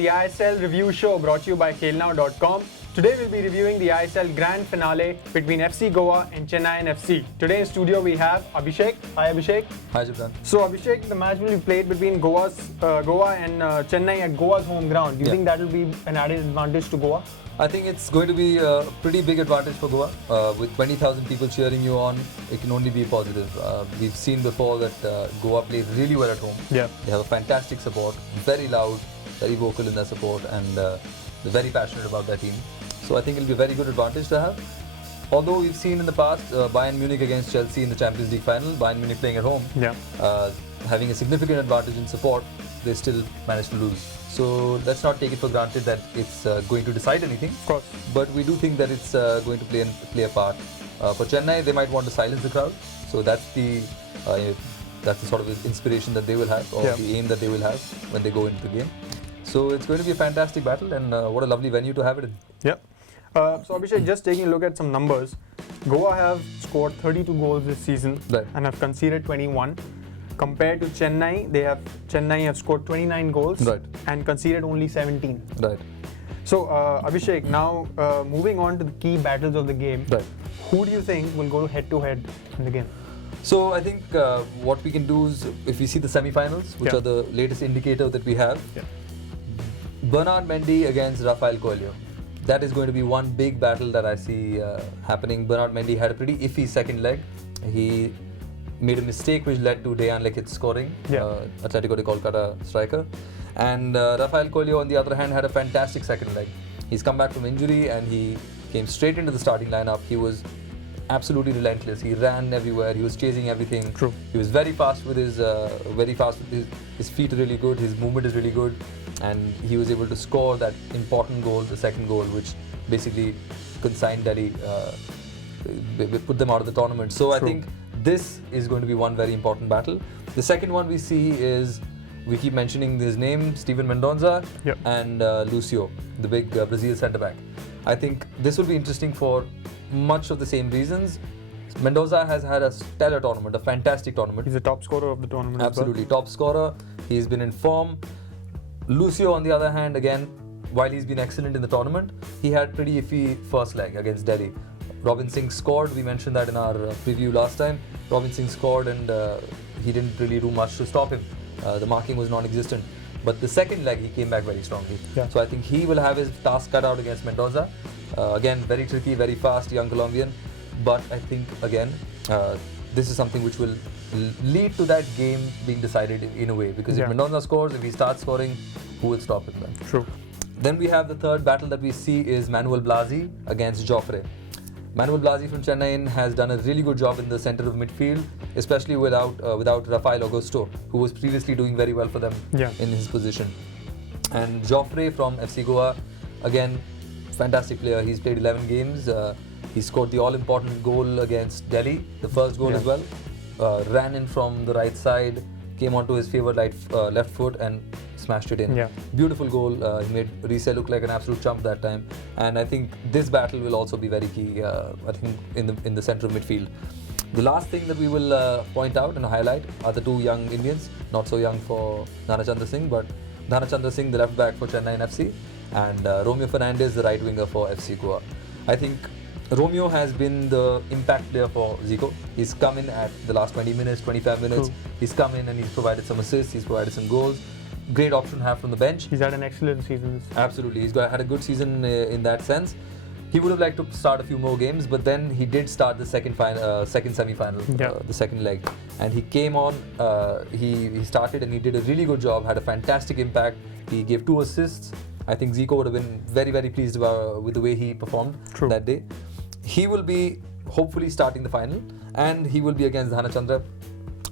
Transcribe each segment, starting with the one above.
the ISL review show brought to you by KhelNow.com. Today we'll be reviewing the ISL grand finale between FC Goa and Chennaiyin FC. Today in studio we have Abhishek. Hi Abhishek. Hi Jibran. So Abhishek, the match will be played between Goa and Chennai at Goa's home ground. Do you think that will be an added advantage to Goa? I think it's going to be a pretty big advantage for Goa. With 20,000 people cheering you on, it can only be positive. We've seen before that Goa plays really well at home. Yeah. They have a fantastic support, very loud, very vocal in their support, and they're very passionate about their team. So I think it'll be a very good advantage to have. Although we've seen in the past Bayern Munich against Chelsea in the Champions League final, Bayern Munich playing at home, having a significant advantage in support, they still managed to lose. So let's not take it for granted that it's going to decide anything. Of course. But we do think that it's going to play a part. For Chennai, they might want to silence the crowd. So that's the sort of inspiration that they will have, or the aim that they will have when they go into the game. So it's going to be a fantastic battle, and what a lovely venue to have it in. Yeah. So Abhishek, just taking a look at some numbers, Goa have scored 32 goals this season and have conceded 21. Compared to Chennai, Chennai have scored 29 goals and conceded only 17. Right. So Abhishek, now moving on to the key battles of the game, who do you think will go head-to-head in the game? So I think what we can do is, if we see the semi-finals, which are the latest indicator that we have, Bernard Mendy against Rafael Coelho. That is going to be one big battle that I see happening. Bernard Mendy had a pretty iffy second leg. He made a mistake which led to Dejan Lekit's scoring, Atletico de Kolkata striker. And Rafael Coelho, on the other hand, had a fantastic second leg. He's come back from injury and he came straight into the starting lineup. He was absolutely relentless. He ran everywhere. He was chasing everything. True. He was very fast with his feet are really good. His movement is really good, and he was able to score that important goal, the second goal, which basically consigned Delhi, put them out of the tournament. So I think this is going to be one very important battle. The second one we see is, we keep mentioning his name, Steven Mendonça and Lucio, the big Brazil centre-back. I think this will be interesting for much of the same reasons. Mendonça has had a stellar tournament, a fantastic tournament. He's the top scorer of the tournament. Absolutely, top scorer. He's been in form. Lucio, on the other hand, again, while he's been excellent in the tournament, he had pretty iffy first leg against Delhi. Robin Singh scored, we mentioned that in our preview last time. Robin Singh scored and he didn't really do much to stop him. The marking was non-existent. But the second leg, he came back very strongly. So I think he will have his task cut out against Mendonça. Again, very tricky, very fast, young Colombian. But I think, again, this is something which will lead to that game being decided in a way. Because if Mendonça scores, if he starts scoring, who will stop him then? True. Then we have the third battle that we see is Manuel Blasi against Joffrey. Manuel Blasi from Chennaiyin has done a really good job in the centre of midfield, especially without Rafael Augusto, who was previously doing very well for them in his position. And Joffrey from FC Goa, again, fantastic player. He's played 11 games. He scored the all-important goal against Delhi, the first goal as well. Ran in from the right side, came onto his favoured left foot and smashed it in. Beautiful goal. He made Riese look like an absolute chump that time. And I think this battle will also be very key, I think, in the centre of midfield. The last thing that we will point out and highlight are the two young Indians, not so young for Dhanachandra Singh, but Dhanachandra Singh, the left back for Chennaiyin FC, and Romeo Fernandez, the right winger for FC Goa. I think Romeo has been the impact player for Zico. He's come in at the last 20 minutes, 25 minutes. He's come in and he's provided some assists, he's provided some goals. Great option to have from the bench. He's had an excellent season. Absolutely, he's had a good season in that sense. He would have liked to start a few more games, but then he did start the second semi-final, the second leg. And he came on, he started and he did a really good job, had a fantastic impact. He gave 2 assists. I think Zico would have been very, very pleased with the way he performed that day. He will be hopefully starting the final, and he will be against Dhanachandra,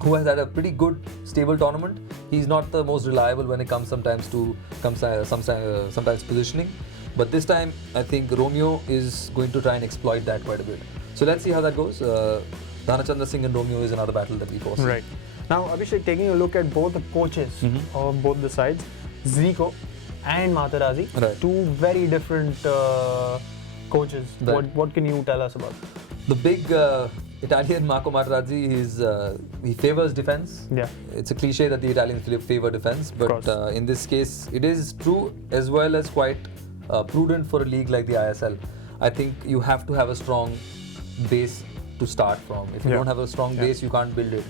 who has had a pretty good, stable tournament. He's not the most reliable when it comes sometimes positioning. But this time, I think Romeo is going to try and exploit that quite a bit. So let's see how that goes. Dhanachandra Singh and Romeo is another battle that we foresee. Right. Now, Abhishek, taking a look at both the coaches of both the sides, Zico and Materazzi, two very different coaches. What can you tell us about them? The big Italian Marco Materazzi, he favors defense. Yeah. It's a cliche that the Italians favor defense, but in this case, it is true as well as quite prudent for a league like the ISL. I think you have to have a strong base to start from. If you don't have a strong base, you can't build it.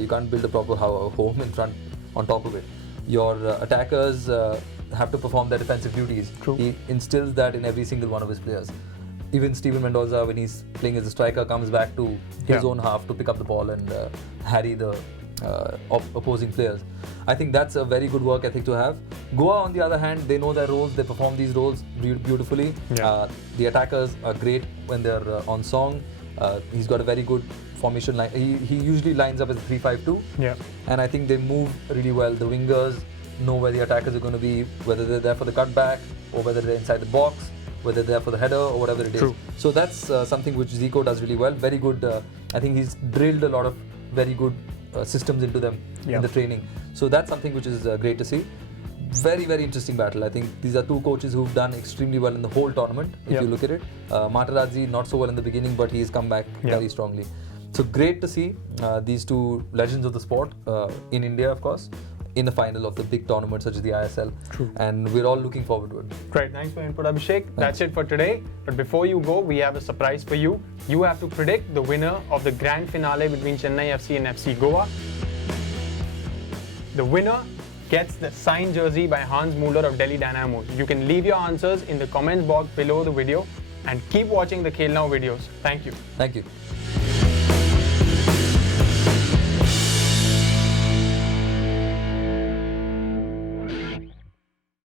You can't build a proper home in front on top of it. Your attackers have to perform their defensive duties. True. He instills that in every single one of his players. Even Steven Mendoza, when he's playing as a striker, comes back to his own half to pick up the ball and harry the opposing players. I think that's a very good work ethic to have. Goa, on the other hand, they know their roles, they perform these roles beautifully. The attackers are great when they're on song. He's got a very good formation line. He usually lines up as a 3-5-2. Yeah. And I think they move really well. The wingers know where the attackers are going to be, whether they're there for the cutback or whether they're inside the box, whether they're for the header or whatever it is. True. So that's something which Zico does really well. Very good. I think he's drilled a lot of very good systems into them in the training. So that's something which is great to see. Very, very interesting battle. I think these are two coaches who've done extremely well in the whole tournament, if you look at it. Materazzi, not so well in the beginning, but he's come back very strongly. So great to see these two legends of the sport in India, of course, in the final of the big tournament such as the ISL. True. And we're all looking forward to it. Great, thanks for your input, Abhishek. That's it for today. But before you go, we have a surprise for you. You have to predict the winner of the grand finale between Chennai FC and FC Goa. The winner gets the signed jersey by Hans Mulder of Delhi Dynamos. You can leave your answers in the comments box below the video and keep watching the Khel Now videos. Thank you. Thank you.